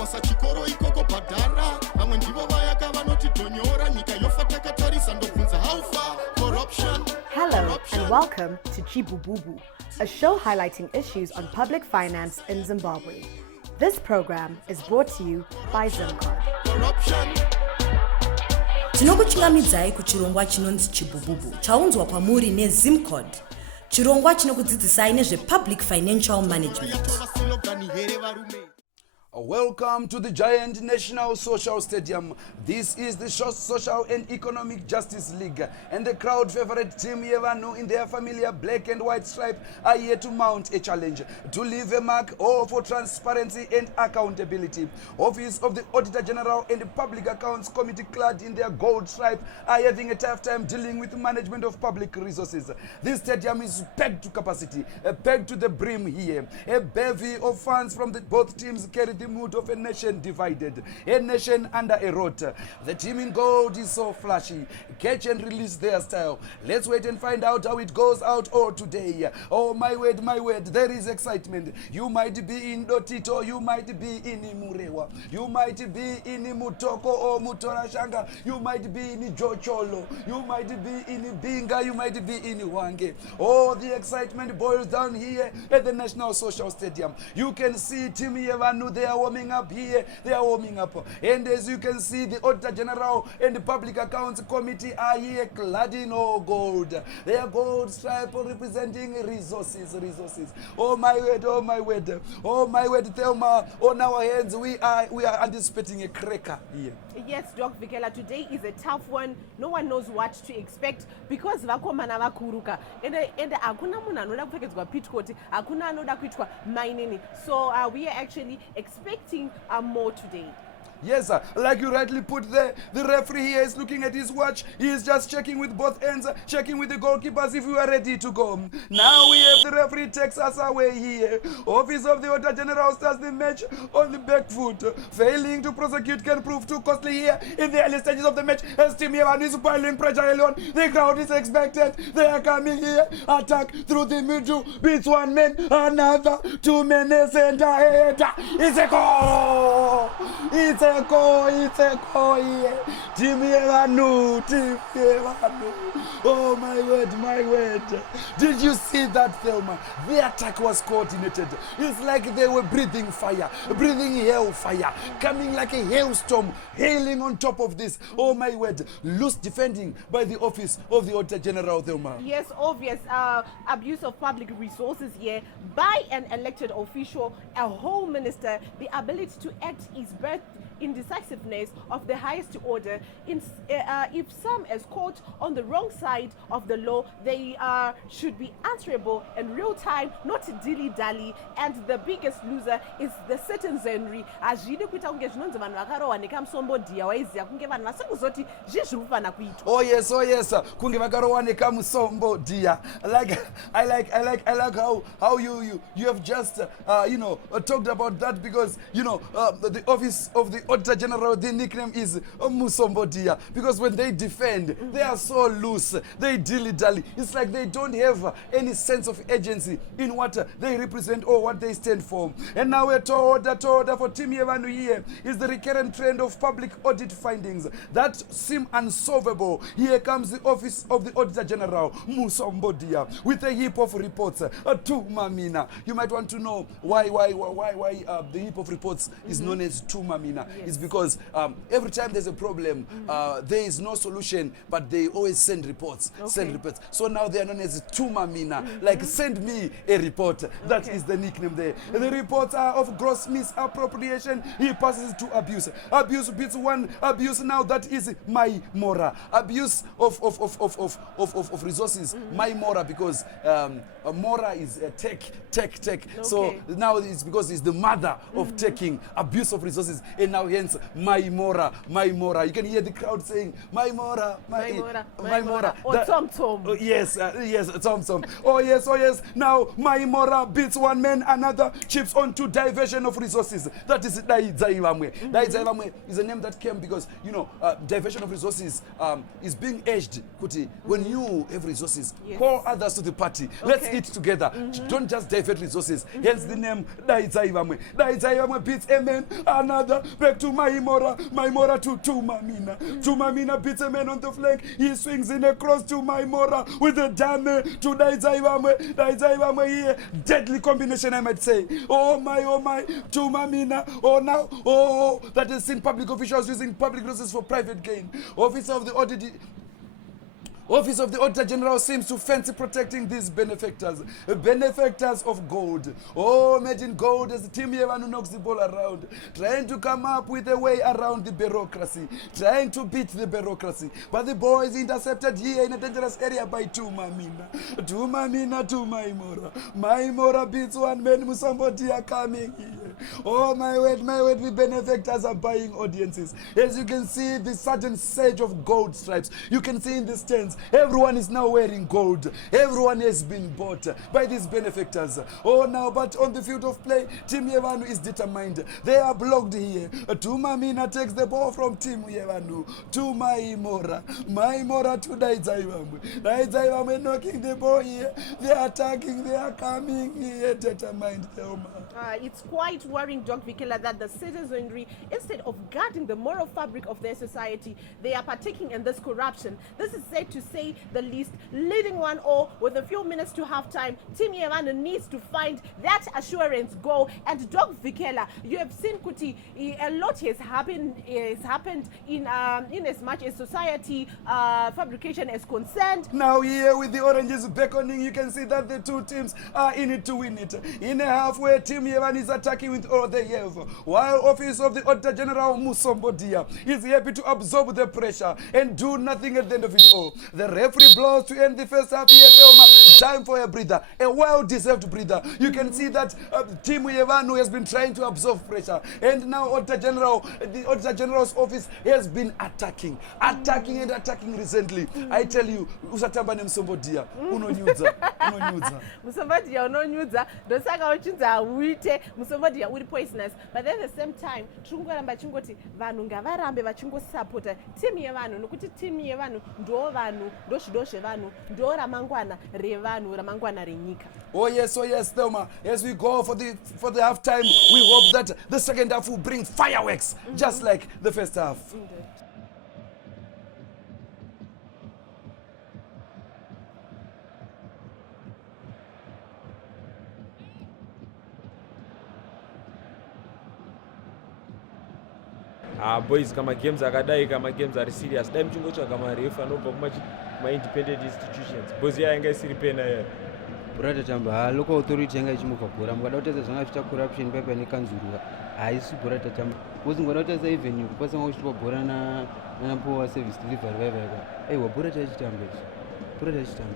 mabasa chikoro ikoko padhara vamwe ndivo vayaka vanotitonyora nyika yofa takatarisa ndobvunza how far corruption. Hello and welcome to Chibhubhubhu, a show highlighting issues on public finance in Zimbabwe. This program is brought to you by ZIMCODD. Tinokuchingamidzai kuchirongwa chinonzi Chibhubhubhu chaunzwa kwamuri neZIMCODD, chirongwa chinokudzidzisai nezvepublic financial management. Welcome to the giant National Social Stadium. This is the Social and Economic Justice League, and the crowd favorite team Vanhu in their familiar black and white stripe are here to mount a challenge, to leave a mark for transparency and accountability. Office of the Auditor General and the Public Accounts Committee, clad in their gold stripe, are having a tough time dealing with the management of public resources. This stadium is packed to capacity, packed to the brim here. A bevy of fans from both teams carry the mood of a nation divided, a nation under a rot. The team in gold is so flashy, catch and release their style. Let's wait and find out how it goes out today. Oh my word, there is excitement. You might be in Dotito, you might be in Murewa, you might be in Mutoko or Mutorashanga, you might be in Jocholo, you might be in Binga, you might be in Wange. Oh, the excitement boils down here at the National Social Stadium. You can see Team Vanhu, they are warming up here, they are warming up. And as you can see, the Auditor General and the Public Accounts Committee are here clad in all gold. They are gold stripe representing resources. Oh my word, Thelma, on our hands we are anticipating a cracker here. Yes, Doc Vikela, today is a tough one. No one knows what to expect because vakomana vakuruka. Ende akuna munhu anoda kupfekedzwa pitcoat, akuna anoda kuitwa mainini. So we are actually expecting more today. Yes, sir. Like you rightly put there, the referee here is looking at his watch. He is just checking with both ends, checking with the goalkeepers if we are ready to go. Now we have the referee takes us away here. Office of the Auditor General starts the match on the back foot. Failing to prosecute can prove too costly here in the early stages of the match. As Team Vanhu is piling pressure alone, the crowd is expected. They are coming here. Attack through the middle. Beats one man, another. Two men, center header. It's a goal! It's a goal here. Team Vanhu. Oh my word. Did you see that, Thelma? The attack was coordinated. It's like they were breathing fire, breathing hellfire, coming like a hailstorm, hailing on top of this. Oh my word. Loose defending by the Office of the Auditor General, Thelma. Yes, obvious abuse of public resources here by an elected official, a home minister. The ability to act is birth indecisiveness of the highest order. If some is caught on the wrong side of the law, they should be answerable in real time, not dilly-dally. And the biggest loser is the citizenry. Oh yes, kunge vakarowa nekamusombo dia. I like how you have just talked about that, because the Office of the Auditor General, the nickname is Musombodia, because when they defend, they are so loose, they dilly-dally. It's like they don't have any sense of agency in what they represent or what they stand for. And now we're told that for Team Vanhu here is the recurrent trend of public audit findings that seem unsolvable. Here comes the Office of the Auditor General, Musombodia, with a heap of reports to Mamina. You might want to know why the heap of reports is known as to Mamina. Yes. It's because every time there's a problem, there is no solution, but they always send reports. So now they are known as Tumamina, like send me a report. That is the nickname there. The reports are of gross misappropriation. He passes to abuse. Abuse beats one abuse now. That is my mora. Abuse of resources. My mora, because mora is tech. So now it's because it's the mother of taking abuse of resources, and now hence my mora. You can hear the crowd saying my mora. Or Tom Tom. Yes, Tom. Oh yes. Now my mora beats one man another, chips onto diversion of resources. That is Daizaivamwe. Daizaivamwe is a name that came because diversion of resources is being urged. Kuti, when you have resources, call others to the party. Let's eat together. Don't just divert resources. Hence the name Daizaivamwe. Daizaivamwe beats a man another. Back to my mora to Tumamina. Tumamina beats a man on the flank. He swings in across to my mora with a dame to Daizaivamwe here. Deadly combination, I might say. Oh my, Tumamina. Oh, that is in public officials using public resources for private gain. Office of the Auditor General seems to fancy protecting these benefactors of gold. Oh, imagine gold as the team here who knocks the ball around, trying to come up with a way around the bureaucracy, trying to beat the bureaucracy. But the boy is intercepted here in a dangerous area by Tumamina to my mora beats one man, somebody are coming here. Oh, my word, the benefactors are buying audiences. As you can see, the sudden surge of gold stripes. You can see in the stands, everyone is now wearing gold. Everyone has been bought by these benefactors. Oh, now, but on the field of play, Team Yevanu is determined. They are blocked here. Tumamina takes the ball from Team Yevanu to my mora to Daizaivamwe knocking the ball here. They are attacking, they are coming here, determined. It's quite worrying, Dr. Vikela, that the citizenry, instead of guarding the moral fabric of their society, they are partaking in this corruption. This is said to say the least. Leading 1-0 with a few minutes to half time, Team Yevanu needs to find that assurance goal. And Dr. Vikela, you have seen, Kuti, a lot has happened in as much as society fabrication is concerned. Now here with the oranges beckoning, you can see that the two teams are in it to win it. In a halfway, Team Yevanu is attacking with all they have, while Office of the Auditor General Musombodia is happy to absorb the pressure and do nothing at the end of it all. The referee blows to end the first half here. Time for a breather, a well-deserved breather. You can see that Team Yevanu has been trying to absorb pressure, and now the Auditor General's office has been attacking recently. I tell you, usatamba ne Musombodia unonyudza. Musombodia unonyudza ndosaka uchinza uite Musombodia uri poisonous, but at the same time tungoramba chingoti vanhu ngavarambe vachingosapota team yevanhu nokuti team yevanhu ndo vanhu ndo zvido zvevanhu ndo ramangwana revanhu ramangwana renyika. Oh yes, Thelma. As we go for the half time, we hope that the second half will bring fireworks, just like the first half. Indeed. Boys, kama games akadai, kama games are serious, dai mchingotsvaga marefu anobva kuma-independent institutions. Boys iya yanga isiri pena iya. Brother Tamba, local authority yanga ichimuka bhora. Mukada kutedza zvanga zviita corruption paipa nekanzurwa. Haisi Brother Tamba. Bozi mukada kutedza even kupasanga kuchitwa bhora na poor service delivery vaiva. Aiwa Brother Chitamba ichi. Brother Chitamba.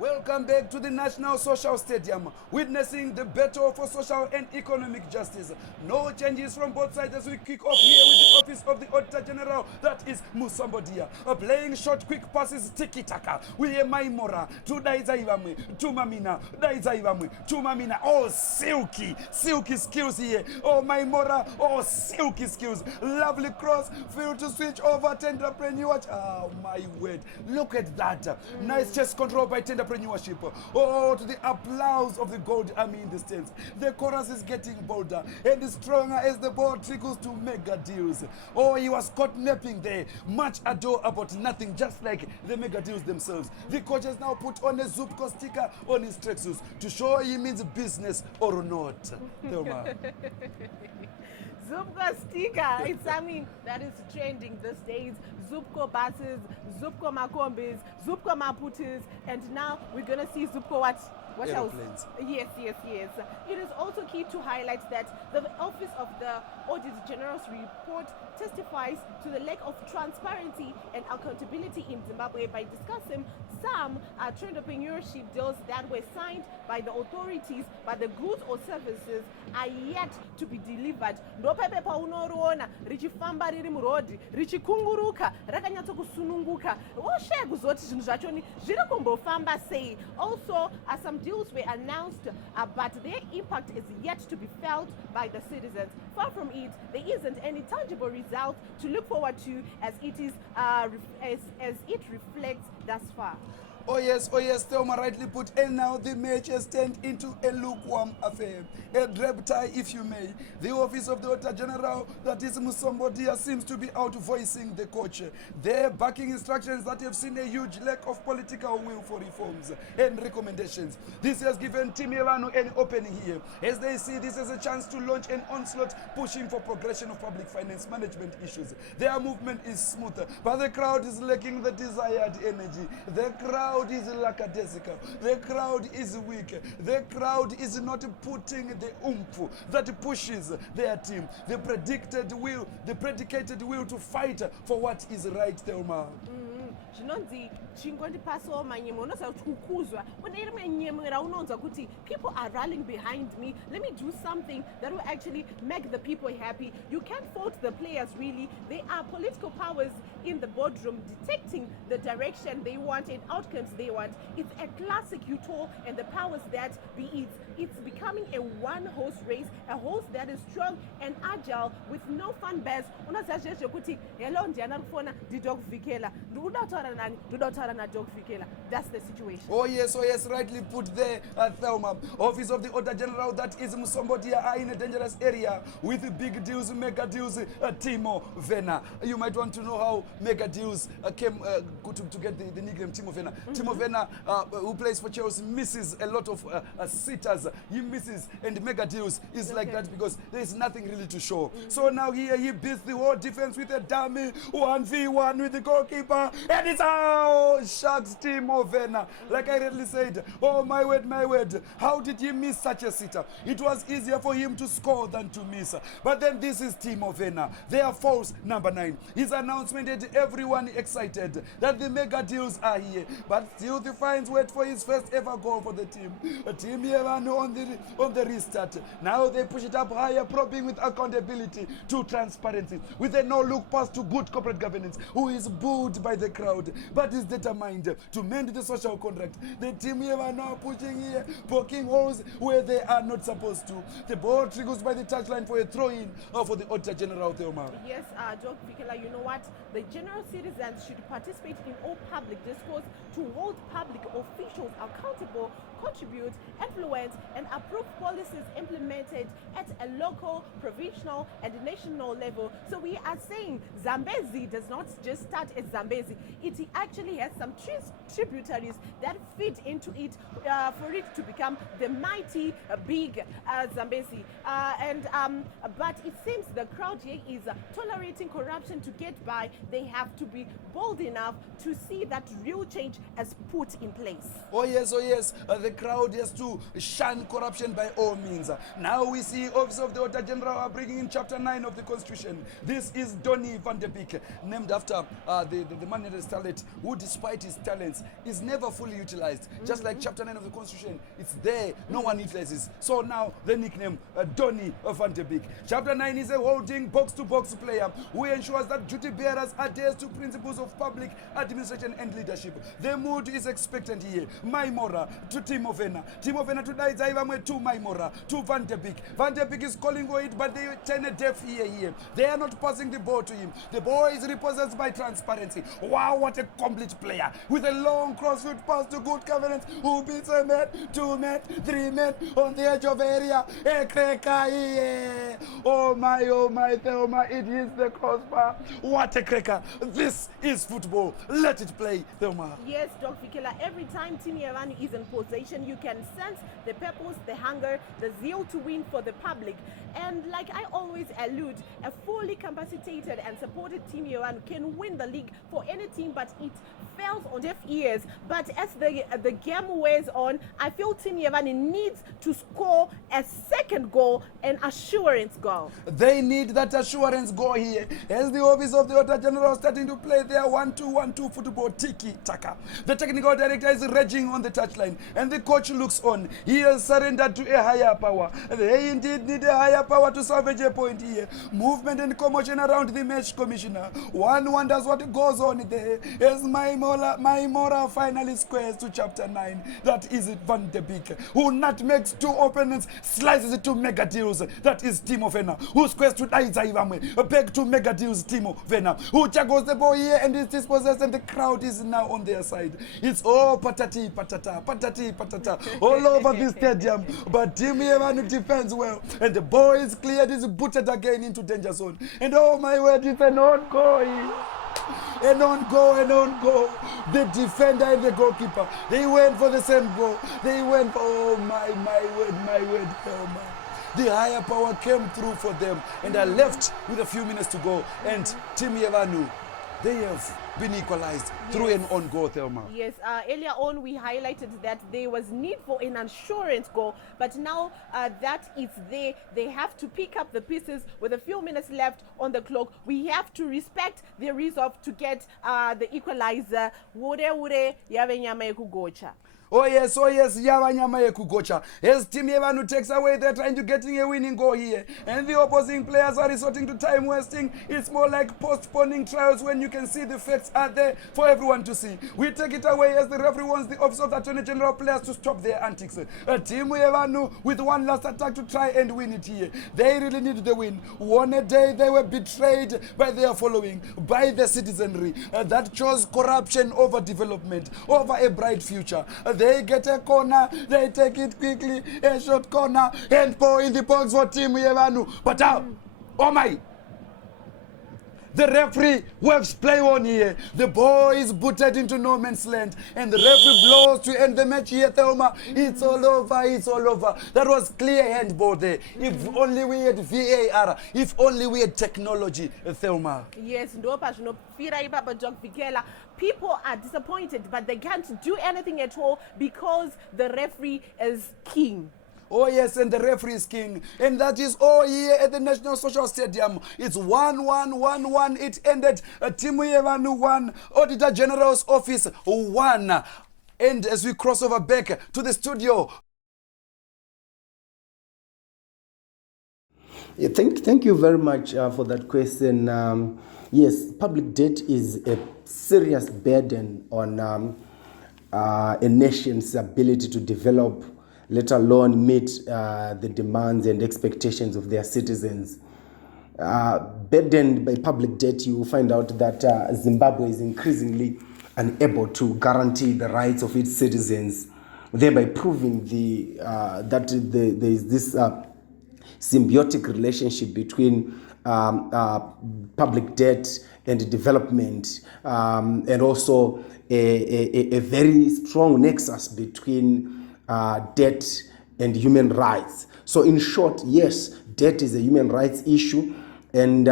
Welcome back to the National Social Stadium, witnessing the battle for social and economic justice. No changes from both sides as we kick off here with the Office of the Auditor General, that is Musombodia. Playing short, quick passes, tiki-taka. We hear Maimora, to Daizaivamwe, Tumamina, Daizaivamwe, Tumamina. Oh, silky skills here. Oh, Maimora, oh, silky skills. Lovely cross, feel to switch over to entrepreneur. Oh, my word. Look at that. Nice chest control by entrepreneurship. Oh, to the applause of the gold army in the stands. The chorus is getting bolder and stronger as the ball trickles to mega deals. Oh, he was caught napping there. Much ado about nothing, just like the mega deals themselves. The coach has now put on a ZUPCO sticker on his tracksuits to show he means business or not. Thelma. ZUPCO sticker, it's something that is trending these days. ZUPCO buses, ZUPCO Makombis, ZUPCO Maputis, and now we're going to see ZUPCO what? What aeroplanes. else? Yes. It is also key to highlight that the Office of the Audit General's report testifies to the lack of transparency and accountability in Zimbabwe by discussing some entrepreneurship deals that were signed by the authorities, but the goods or services are yet to be delivered. Ndopepe paunoriona richifamba riri murodhi richikunguruka rakanyatsokusununguka wosheya kuzoti zvinhu zvachoni zviri kumbofamba sei. Also, some deals were announced, but their impact is yet to be felt by the citizens. Far from it, there isn't any tangible result to look forward to as it is as it reflects thus far. Oh yes, Thelma rightly put. And now the match has turned into a lukewarm affair, a drab tie if you may. The office of the Auditor General, that is Musombodia, seems to be out voicing the coach. They're backing instructions that have seen a huge lack of political will for reforms and recommendations. This has given Team Vanhu an opening here, as they see this as a chance to launch an onslaught pushing for progression of public finance management issues. Their movement is smooth, but the crowd is lacking the desired energy. The crowd is lackadaisical. The crowd is weak. The crowd is not putting the oomph that pushes their team. The predicated will to fight for what is right, Thelma. Zvinonzi chingondipasawo manyemo unoziva kuti kukuzwa kune rimwe nyemo raunonzwa kuti people are rallying behind me, let me do something that will actually make the people happy. You can't fault the players really. They are political powers in the boardroom detecting the direction they want and outcomes they want. It's a classic U-turn and the powers that be it. It's becoming a one-horse race, a horse that is strong and agile with no fun bears. Unoziva zveshe kuti hello ndiyana kufona ndidogvikela ndoda kutaura nani ndoda kutaura nadogvikela. That's the situation. Oh yes, rightly put there, Thelma. Office of the Auditor General, that is Musombodia, are in a dangerous area with big deals, mega deals. Timo Vena. You might want to know how mega deals came to get the nickname Timo Vena. Timo Vena, who plays for Chelsea, misses a lot of sitters. He misses, and mega deals is like that because there is nothing really to show. So now here he beats the whole defense with a dummy 1v1 with the goalkeeper, and it's out. Sharks Timo Vena. Like I really said, oh my word, how did he miss such a sitter? It was easier for him to score than to miss. But then this is Timo Vena, their false number 9. His announcement had everyone excited that the mega deals are here, but still the fines wait for his first ever goal for the team. Team Vanhu on the restart. Now they push it up higher, probing with accountability to transparency, with a no-look pass to good corporate governance, who is booed by the crowd, but is determined to mend the social contract. The team Vanhu are pushing here, poking holes where they are not supposed to. The ball triggers by the touchline for a throw-in for the Auditor General, Thelma. Yes, Doc Vikela, you know what? The general citizens should participate in all public discourse to hold public officials accountable, contribute, influence, and approve policies implemented at a local, provincial, and national level. So we are saying Zambezi does not just start as Zambezi. It actually has some tributaries that feed into it for it to become the mighty big Zambezi. But it seems the crowd here is tolerating corruption to get by. They have to be bold enough to see that real change is put in place. Oh yes, the crowd has to shun corruption by all means. Now we see Office of the Auditor General are bringing in Chapter 9 of the Constitution. This is Donny van der Beek, named after the man in talent, who despite his talents is never fully utilized. Just like Chapter 9 of the Constitution, it's there, no one utilizes. So now the nickname Donny van der Beek. Chapter 9 is a holding box-to-box player who ensures that duty bearers adhere to principles of public administration and leadership. The mood is expectant here. Maimora to Timo Vena. Timo Vena to Daizaiva to Maimora to Van der Beek. Van der Beek is calling for it, but they turn a deaf ear here. They are not passing the ball to him. The ball is repossessed by transparency. Wow, what a complete player. With a long crossfield pass to good governance, who beats a man, 2 men, 3 men on the edge of area. A cracker here. Oh my, Thelma, it is the crossbar. What a cracker. This is football. Let it play, Thelma. Yes, Dr. Vikela, every time Team Vanhu is in possession, you can sense the purpose, the hunger, the zeal to win for the public. And like I always allude, a fully capacitated and supported Team Vanhu can win the league for any team but it falls on deaf ears. But as the game wears on, I feel Team Yevani needs to score a second goal, an assurance goal. They need that assurance goal here. As the office of the Auditor General starting to play their 1-2-1-2 football tiki-taka. The technical director is raging on the touchline, and the coach looks on. He has surrendered to a higher power. They indeed need a higher power to salvage a point here. Movement and commotion around the match commissioner. One wonders what goes on there. As my moral finally squares to chapter 9. That is it, Van de Beek, who nutmegs two opponents, slices it to mega deals. That is Timo Werner, who squares to Daiza Ivamwe, back to mega deals Timo Werner, who juggles the ball here and is dispossessed, and the crowd is now on their side. It's all patati patata, all over the stadium. But Team Yevani defends well, and the ball is cleared, is booted again into danger zone. And oh my word, it's an on goal. An on goal. The defender and the goalkeeper, they went for the same goal. They went for, oh my word, oh my. The higher power came through for them, and are left with a few minutes to go. And Team Yevani, they have been equalized through an on goal, Thelma. Yes, earlier on we highlighted that there was need for an assurance goal, but now that it's there, they have to pick up the pieces with a few minutes left on the clock. We have to respect their resolve to get the equalizer. Wure yave nyama yekugocha. Oh yes, Yavanyama Yekugocha. As Team Yevani takes away, they're trying to getting a winning goal here. And the opposing players are resorting to time wasting. It's more like postponing trials when you can see the facts are there for everyone to see. We take it away as the referee wants the Office of the Attorney General players to stop their antics. Team Yevani with one last attack to try and win it here. They really need the win. One a day they were betrayed by their following, by the citizenry that chose corruption over development, over a bright future. They get a corner, they take it quickly, a short corner, and ball in the box for Team Yevani. But oh my! The referee waves play on here. The ball is booted into no man's land, and the referee blows to end the match here, Thelma. It's all over. That was clear handball there. If only we had VAR, if only we had technology, Thelma. Yes, people are disappointed, but they can't do anything at all because the referee is king. Oh yes, and the referee is king. And that is all here at the National Social Stadium. It's 1-1. It ended. Team Yevani 1, Auditor General's Office 1. And as we cross over back to the studio. Yeah, thank you very much for that question. Yes, public debt is a serious burden on a nation's ability to develop, let alone meet the demands and expectations of their citizens. Burdened by public debt, you will find out that Zimbabwe is increasingly unable to guarantee the rights of its citizens, thereby proving that there is this symbiotic relationship between public debt and development, and also a very strong nexus between debt and human rights. So in short, yes, debt is a human rights issue, and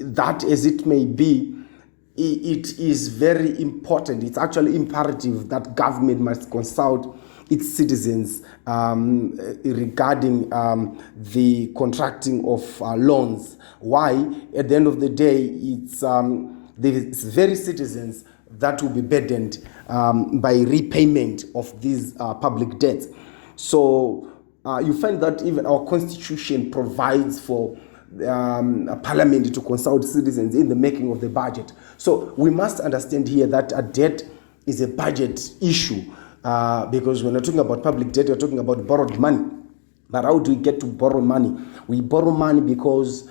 that as it may be, it is very important. It's actually imperative that government must consult its citizens regarding the contracting of loans. Why? At the end of the day, it's the very citizens that will be burdened by repayment of these public debts. So you find that even our constitution provides for parliament to consult citizens in the making of the budget. So we must understand here that a debt is a budget issue, because when we're talking about public debt, we're talking about borrowed money. But how do we get to borrow money? We borrow money because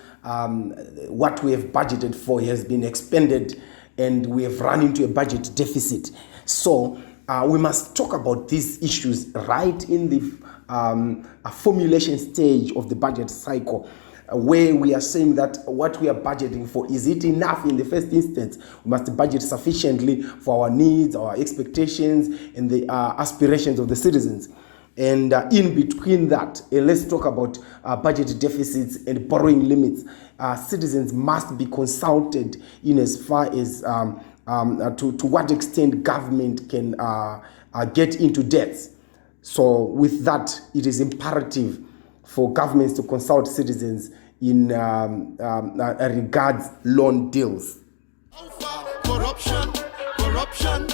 what we have budgeted for has been expended, and we have run into a budget deficit. So we must talk about these issues right in the formulation stage of the budget cycle, where we are saying that what we are budgeting for, is it enough in the first instance? We must budget sufficiently for our needs, our expectations, and the aspirations of the citizens. And in between that, let's talk about budget deficits and borrowing limits. Citizens must be consulted in as far as to what extent government can get into debts. So with that, it is imperative for governments to consult citizens in regards loan deals. Corruption, corruption,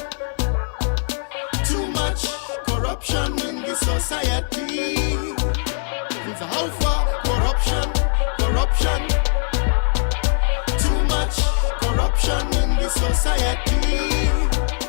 too much corruption in the society. How far corruption, corruption, too much corruption in the society.